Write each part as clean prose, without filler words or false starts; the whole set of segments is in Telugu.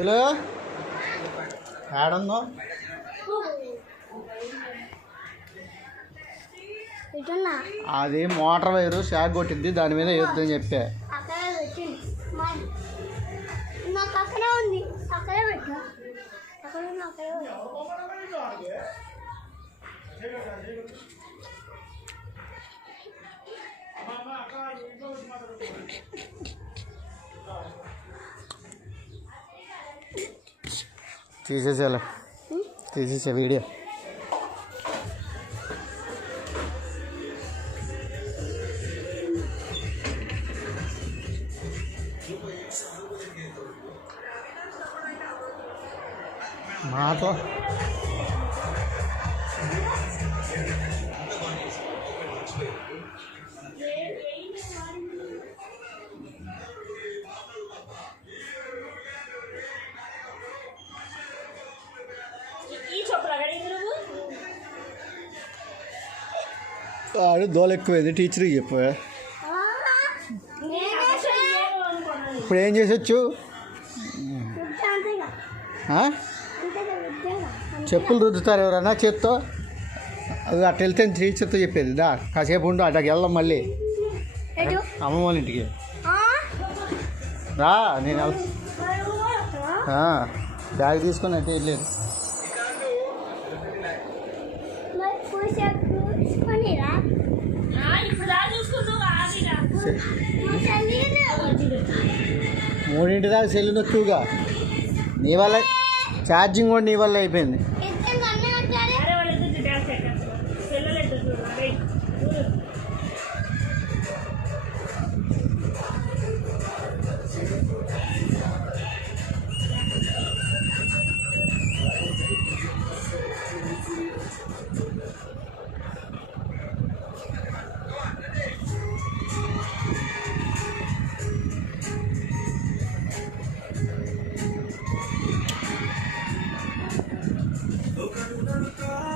హలో ఏడుందో అది మోటార్ వైరు షాక్ కొట్టింది, దాని మీద వేద్దని చెప్పా. తీసేసా వీడియో. మాతో వాడు దోల ఎక్కువైంది. టీచర్కి చెప్పు. ఇప్పుడు ఏం చేసొచ్చు? చెప్పులు రుద్దుతారు ఎవరన్నా చేత్తో. అది అట్ట వెళ్తే టీచర్తో చెప్పేది. దా కాసేపు ఉండు, అట్టకి వెళ్దాం మళ్ళీ అమ్మమ్మ వాళ్ళ ఇంటికి. రా, నేను బ్యాగ్ తీసుకొని అట్టే వెళ్ళలేదు. మూడింటి దాకా సెల్లు నొక్కుగా. నీ వల్ల ఛార్జింగ్ కూడా నీ వల్ల అయిపోయింది.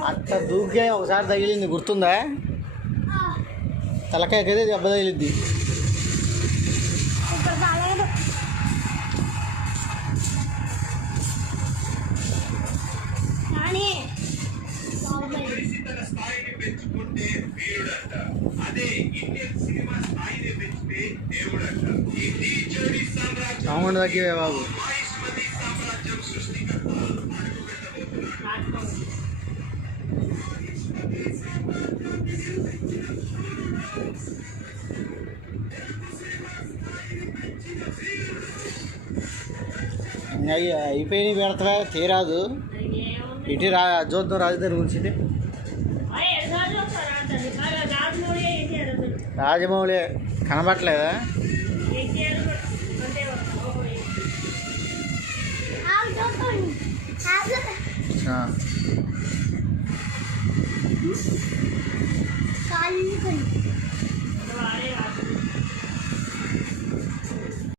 అట్లా దూకే ఒకసారి తగిలింది, గుర్తుందా? తలకాయకైతే దెబ్బ తగిలిద్ది. సౌండ్ తగ్గివే బాబు. అయిపోయి పెడతా తీరాదు. ఇటు చూద్దాం రాజధాని గురించి. రాజమౌళి కనబట్టలేదా?